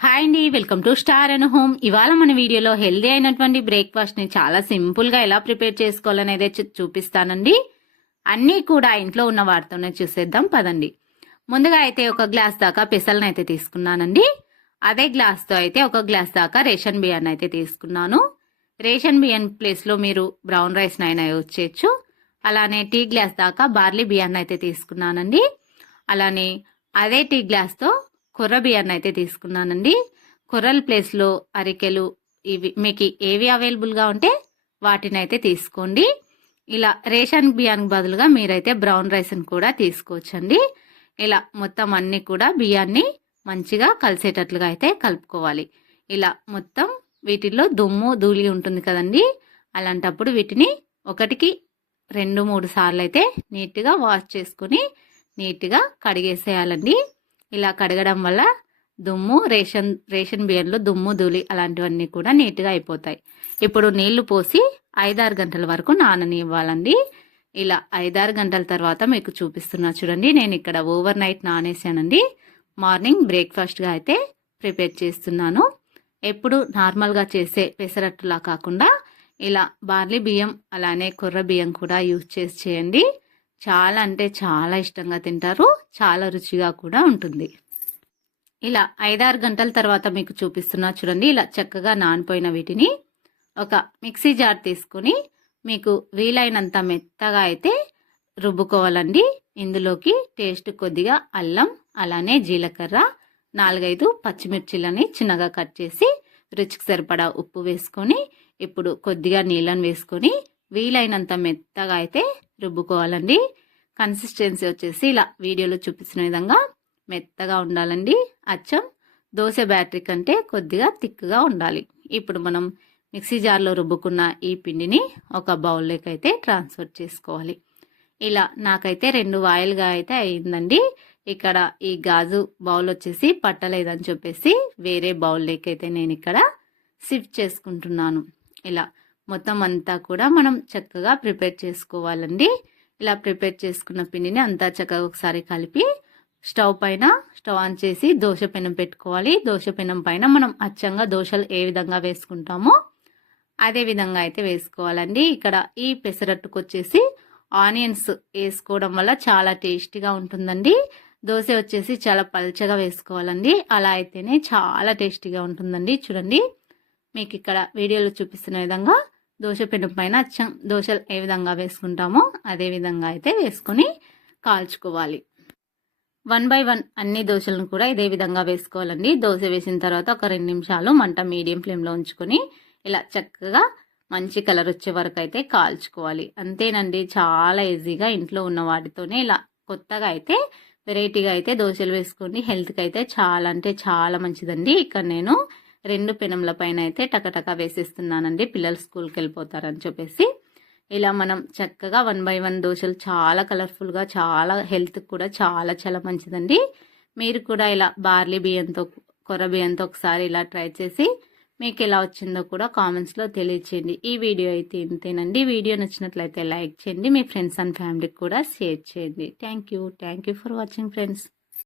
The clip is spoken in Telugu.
హాయ్ అండి, welcome to star and home. ఇవాళ మన వీడియోలో హెల్దీ అయినటువంటి బ్రేక్ఫాస్ట్ ని చాలా సింపుల్ గా ఎలా ప్రిపేర్ చేసుకోవాలనేదే చూపిస్తానండి. అన్నీ కూడా ఇంట్లో ఉన్న వాటితోనే చూసేద్దాం పదండి. ముందుగా అయితే ఒక గ్లాస్ దాకా పెసలను అయితే తీసుకున్నానండి. అదే గ్లాస్ తో అయితే ఒక గ్లాస్ దాకా రేషన్ బియ్యాన్ని అయితే తీసుకున్నాను. రేషన్ బియ్యం ప్లేస్ లో మీరు బ్రౌన్ రైస్ నైనా యూజ్ చేయొచ్చు. అలానే టీ గ్లాస్ దాకా బార్లీ బియ్యాన్ని అయితే తీసుకున్నానండి. అలానే అదే టీ గ్లాస్ తో కొర్ర బియ్యాన్ని అయితే తీసుకున్నానండి. కొర్రల ప్లేస్లో అరికెలు ఇవి మీకు ఏవి అవైలబుల్గా ఉంటే వాటిని అయితే తీసుకోండి. ఇలా రేషన్ బియ్యానికి బదులుగా మీరైతే బ్రౌన్ రైస్ని కూడా తీసుకోవచ్చండి. ఇలా మొత్తం అన్ని కూడా బియ్యాన్ని మంచిగా కలిసేటట్లుగా అయితే కలుపుకోవాలి. ఇలా మొత్తం వీటిల్లో దుమ్ము ధూళి ఉంటుంది కదండి, అలాంటప్పుడు వీటిని ఒకటికి 2-3 సార్లు అయితే నీట్గా వాష్ చేసుకుని నీట్గా కడిగేసేయాలండి. ఇలా కడగడం వల్ల దుమ్ము రేషన్ బియ్యంలో దుమ్ము ధూళి అలాంటివన్నీ కూడా నీట్గా అయిపోతాయి. ఇప్పుడు నీళ్లు పోసి 5-6 గంటల వరకు నాననివ్వాలండి. ఇలా 5-6 గంటల తర్వాత మీకు చూపిస్తున్నా చూడండి. నేను ఇక్కడ ఓవర్ నైట్ నానేసానండి. మార్నింగ్ బ్రేక్ఫాస్ట్గా అయితే ప్రిపేర్ చేస్తున్నాను. ఎప్పుడు నార్మల్గా చేసే పెసరట్టులా కాకుండా ఇలా బార్లీ బియ్యం అలానే కొర్ర బియ్యం కూడా యూజ్ చేసి చేయండి. చాలా అంటే చాలా ఇష్టంగా తింటారు. చాలా రుచిగా కూడా ఉంటుంది. ఇలా 5-6 గంటల తర్వాత మీకు చూపిస్తున్నా చూడండి. ఇలా చక్కగా నానిపోయిన వీటిని ఒక మిక్సీ జార్ తీసుకుని మీకు వీలైనంత మెత్తగా అయితే రుబ్బుకోవాలండి. ఇందులోకి టేస్ట్ కొద్దిగా అల్లం అలానే జీలకర్ర 4-5 పచ్చిమిర్చిలని చిన్నగా కట్ చేసి రుచికి సరిపడా ఉప్పు వేసుకొని ఇప్పుడు కొద్దిగా నీళ్ళని వేసుకొని వీలైనంత మెత్తగా అయితే రుబ్బుకోవాలండి. కన్సిస్టెన్సీ వచ్చేసి ఇలా వీడియోలో చూపిస్తున్న విధంగా మెత్తగా ఉండాలండి. అచ్చం దోశ బ్యాటరీ కంటే కొద్దిగా థిక్గా ఉండాలి. ఇప్పుడు మనం మిక్సీ జార్లో రుబ్బుకున్న ఈ పిండిని ఒక బౌల్లోకి అయితే ట్రాన్స్ఫర్ చేసుకోవాలి. ఇలా నాకైతే 2 వాయిల్గా అయితే అయిందండి. ఇక్కడ ఈ గాజు బౌల్ వచ్చేసి పట్టలేదని చెప్పేసి వేరే బౌల్లోకి అయితే నేను ఇక్కడ షిఫ్ట్ చేసుకుంటున్నాను. ఇలా మొత్తం అంతా కూడా మనం చక్కగా ప్రిపేర్ చేసుకోవాలండి. ఇలా ప్రిపేర్ చేసుకున్న పిండిని అంతా చక్కగా ఒకసారి కలిపి స్టవ్ ఆన్ చేసి దోశ పెనం పెట్టుకోవాలి. దోశ పెనం పైన మనం అచ్చంగా దోశలు ఏ విధంగా వేసుకుంటామో అదే విధంగా అయితే వేసుకోవాలండి. ఇక్కడ ఈ పెసరట్టుకు వచ్చేసి ఆనియన్స్ వేసుకోవడం వల్ల చాలా టేస్టీగా ఉంటుందండి. దోశ వచ్చేసి చాలా పల్చగా వేసుకోవాలండి. అలా అయితేనే చాలా టేస్టీగా ఉంటుందండి. చూడండి, మీకు ఇక్కడ వీడియోలో చూపిస్తున్న విధంగా దోశ పెనం పైన అచ్చం దోశలు ఏ విధంగా వేసుకుంటామో అదే విధంగా అయితే వేసుకొని కాల్చుకోవాలి. 1 by 1 అన్ని దోశలను కూడా ఇదే విధంగా వేసుకోవాలండి. దోశ వేసిన తర్వాత ఒక 2 నిమిషాలు మంట మీడియం ఫ్లేమ్లో ఉంచుకొని ఇలా చక్కగా మంచి కలర్ వచ్చే వరకు అయితే కాల్చుకోవాలి. అంతేనండి, చాలా ఈజీగా ఇంట్లో ఉన్న వాటితోనే ఇలా కొత్తగా అయితే వెరైటీగా అయితే దోశలు వేసుకోండి. హెల్త్కి అయితే చాలా అంటే చాలా మంచిదండి. ఇక్కడ నేను 2 పెనంల పైన అయితే టకటక వేసేస్తున్నానండి, పిల్లలు స్కూల్కి వెళ్ళిపోతారని చెప్పేసి. ఇలా మనం చక్కగా 1 by 1 దోశలు చాలా కలర్ఫుల్గా, చాలా హెల్త్కి కూడా చాలా చాలా మంచిదండి. మీరు కూడా ఇలా బార్లీ బియ్యంతో కొర్ర బియ్యంతో ఒకసారి ఇలా ట్రై చేసి మీకు ఎలా వచ్చిందో కూడా కామెంట్స్లో తెలియచేయండి. ఈ వీడియో అయితే ఇంతేనండి. వీడియో నచ్చినట్లయితే లైక్ చేయండి. మీ ఫ్రెండ్స్ అండ్ ఫ్యామిలీకి కూడా షేర్ చేయండి. Thank you for watching friends.